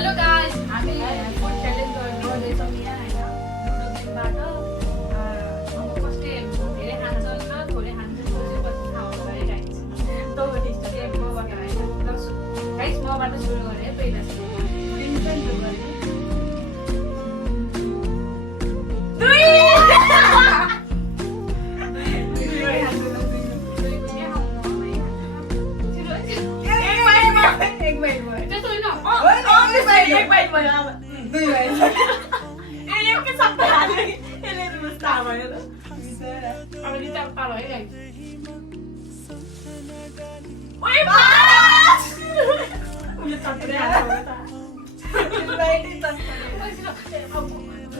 Hello guys, हामी food challenge गर्दैछौँ यहाँ होइन लुडो गेमबाट। अब कसले धेरै खान्छन् र थोरै खान्छन् त्यो चाहिँ पछि थाहा हुन्छ है गाइस। मबाट होइन गाइस, मबाट सुरु गरेँ पहिला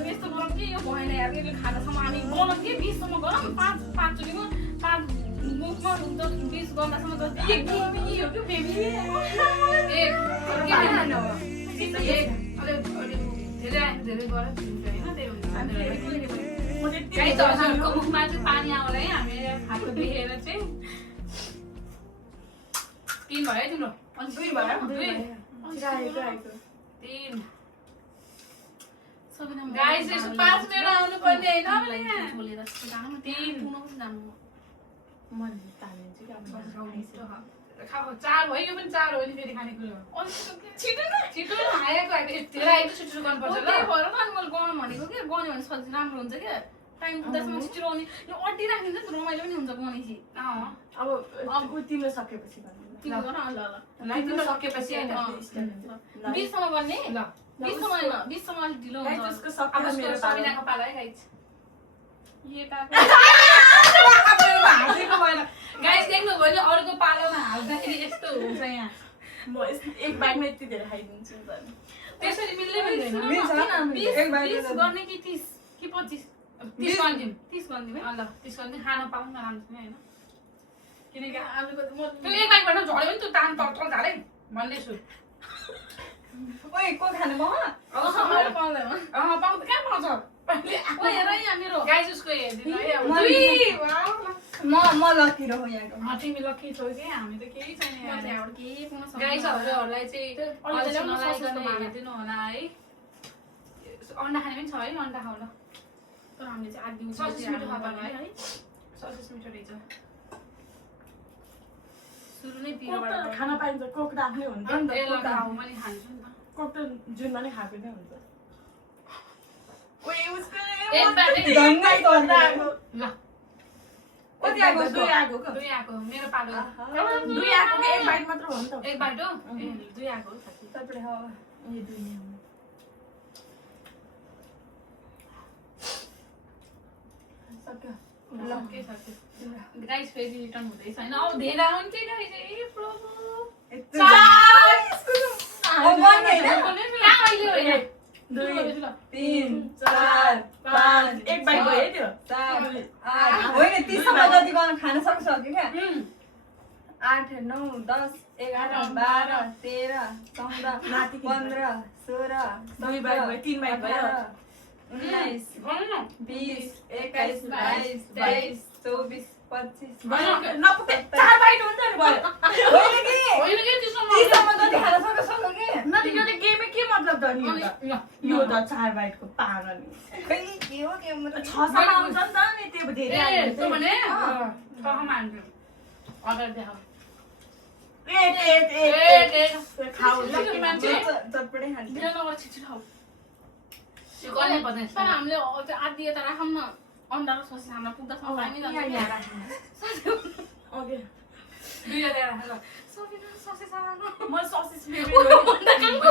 यस्तो गरौँ कि यो भएन यार, यसले खानासम्म हामी गरौँ कि 20सम्म गरौँ, 5 मुखमा 20 गर्दासम्म त मुखमा चाहिँ पानी आउला है। हामीले खाएको देखेर चाहिँ 3 भयो तिम्रो 2 भयो 3 गाइस यसो 5 मिनेट आउनु पर्ने हैन मलाई यहाँ छोलेर जानु 3 पुनौ जानु म तालिन्छु के अब खाऊ 4 भयो, यो पनि 4 हो नि फेरि खाने कुरा छिटो आएको धेरै आएको छिटो गर्नु पर्छ ल। भएर त अनि मैले गर्नु भनेको के गर्नु भने सजिलो राम्रो हुन्छ के टाइम पुग्दासम्म छिटो आउने यो अड्डी राखिन्छ नि रमाइलो पनि हुन्छ गनेसी। अब तिम्रो सकेपछि तिम्रो गर ल ल तिम्रो सकेपछि 20 सम्म गर्ने ल 20 सम्म हैन 20 सम्म अलि ढिलो हुन्छ त्यसको सकेर मेरो सबिनाको पाला है गाइस। ये काको गाइस देख्नु भयो नि अरूको पालामा हाल्दाखेरि यस्तो हुन्छ यहाँ। म एक बाइकमा यति धेरै खाइदिन्छु नि। त्यसरी मिल्दै मिल्दैन 20 गर्ने कि 30 कि 25 30 गर्दिन 30 गर्दिन है ल 30 गर्दिन खान पाउन राम्रो हैन किनकि आलुको म त्यो एक बाइकबाट झड्यो नि त्यो तान तल झाले भन्दैछु। ओइ को खाने म मैले पाउँदैन पाउँछ कहाँ पाउँछ ओ हेर यहाँ मेरो गाइस उसको हेर्दिनु है म लकी रहो यहाँको तिमी लकी छौ कि हामी त केही छैन यहाँ गाइसहरूलाई चाहिँ दिनु होला है। अन्डा खाने पनि छ है अन्डा खाऊ ल तर हामीले चाहिँ आदि ससेज मिठो खाँदैन है ससेज मिठो रहेछ। सुरु नै पिरोबाट खाना पाइन्छ कोक राख्ने हुन्छ नि त कोक खाऊ पनि खान्छु नि त कोक त जुनमा नै खाएको नै हुन्छ। ओए उसको एक बाटै धन्नै गर्दाको ल कति आको 2 आको 2 आको मेरो पालो 2 आको के एक बाइट मात्र हो नि त एक बाइट हो 2 आको साथी तपाईले हो यो 2 नै हो सक्यो ल के सक्यो गाइस फेरि रिटर्न हुँदैछ हैन अब धेरै आउन के गाइस ए प्रभु अब बन्ने अहिले हो 2 3 4 5 एक बाइट भयो त्यो 4 8 होइन 30 सम्म जति गर्न खान सक्छ क्या 8 9 10 11 12 13 14 15 16 2 बाइट भयो 3 बाइट भयो 19 20 21 22 23 24 25 नपुगे 4 बाइट हुन्छ नि भयो होइन के त्यसमा 30 सम्म जति खान सक्छ के नति यो त गेममै के मतलब त नि यो त 4 बाइटको पागल नि खै के हो गेम 6 सम्म आउँछ नि त नि त्यो धेरै आउँछ त्यो भने कहाँ मान्छु अगाडि देखाऊ ए खाऊ ल मान्छे चटपटै खान्छ बिना नगर छिटो खाऊ यो गर्ने पर्दैन तर हामीले आदि यता राखौँ न अन्डा र ससेज हाम्रो पुग्दासम्म पाइनै जान्छ ओके 2 जना राख ल सबिना ससेज आउनु म ससेज फेरि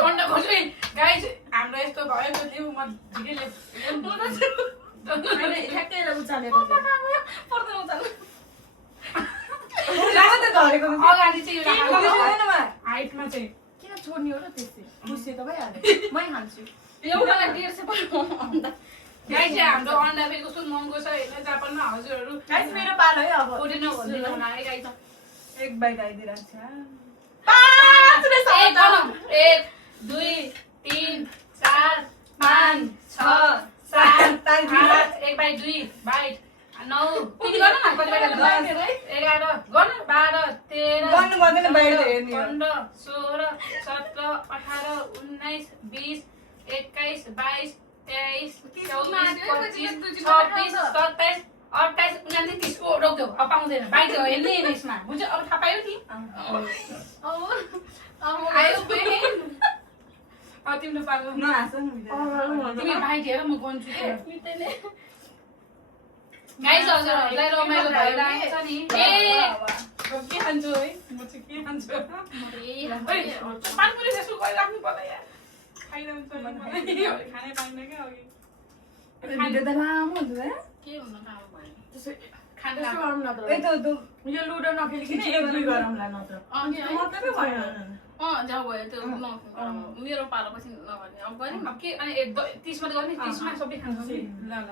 अन्डा खोज्छु गाइस हाम्रो यस्तो भयो त्यो लिउ म झिकेले मैले ठ्याक्कै उचालेको पर्दैन उचाल्नु राख्दै धरेको अगाडि चाहिँ यो हाइटमा चाहिँ किन छोड्ने हो र त्यस्तै बुझ्दै त भइहाल्यो मै खान्छु एउटालाई 150 पर्यो अन्डा गाइस हाम्रो अन्डा फेरि कस्तो महँगो छ हैन जापानमा हजुरहरु गाइस मेरो पालो है अब ओडे नभन्दिन होला है गाइस एक बाइट आइदिराछ 1 2 3 4 5 6 7 8 1 बाइट 2 बाइट 9 तिमी गर्न न कति बाइट 11 गर्न 12 13 गर्नु पर्दैन बाइट हेर्ने 15 16 17 18 19 20 21 22 23 24 मार्यो, 25 पछि 26 27 28 29 30 ओ रोक्यो अब पाउँदैन बाइक हो हेर्ने यसमा बुझ्यो अब थाहा पायो नि आयो बहिनी अब तिम्रो पालो तिमी बाइक हेर म गन्छु गाइस हजुरहरूलाई रमाइलो भइरहेको छ नि ए के खान्छु है म चाहिँ के खान्छु पानपुरी जस्तो गरिराख्नु पर्ला यार खाइरहन्छ खानै पाइँदैन क्या अघि भिडियो त लामो हुन्छ है के हुन त अब भयो त्यसो खाना गरौँ न त ए त यो लुडो नखेलिकन एक दुई गरौँला न त मतलबै भएन जाऊ भयो त्यो मेरो पालोपछि नगर्ने अब गऱ्यौँ अब के अनि 30 मा गर्ने 30 मा सबै खान्छ नि ल ल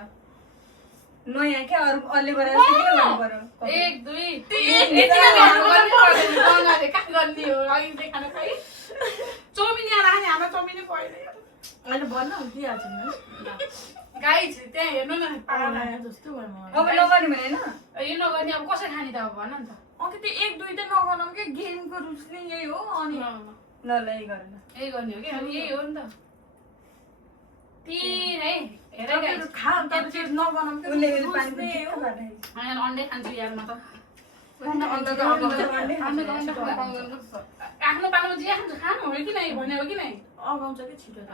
नयाँ क्या अरूले गरेर चाहिँ किन गर्नु पर्यो 1 2 3 यतिमा भ्यानु गर्नु पर्दैन गनाले कहाँ गर्ने हो अघि चाहिँ खाना खाइ चौमिन यहाँ राख्ने हाम्रो चौमिनै परेन अहिले भन्न दिइहाल्छ नि गाइस त्यहाँ हेर्नु न पाला जस्तो भयो मलाई अब नगर्ने भने होइन यो नगर्ने अब कसरी खाने त अब भन नि त अघि त्यो एक दुई त नगरौँ कि गेमको रुल्स नै यही हो अनि ल ल यही गरौँ यही गर्ने हो कि अनि यही हो नि त 3 है हेर गाइस खा तर त्यो नगरौँ कि उसले rules पानी नै पनि हो। के गर्दै अनि अन्डै खान्छु यार म त आफ्नो पालोमा जे खान्छ खानु हो कि नै भने हो कि नै अगाउँछ कि छिटो त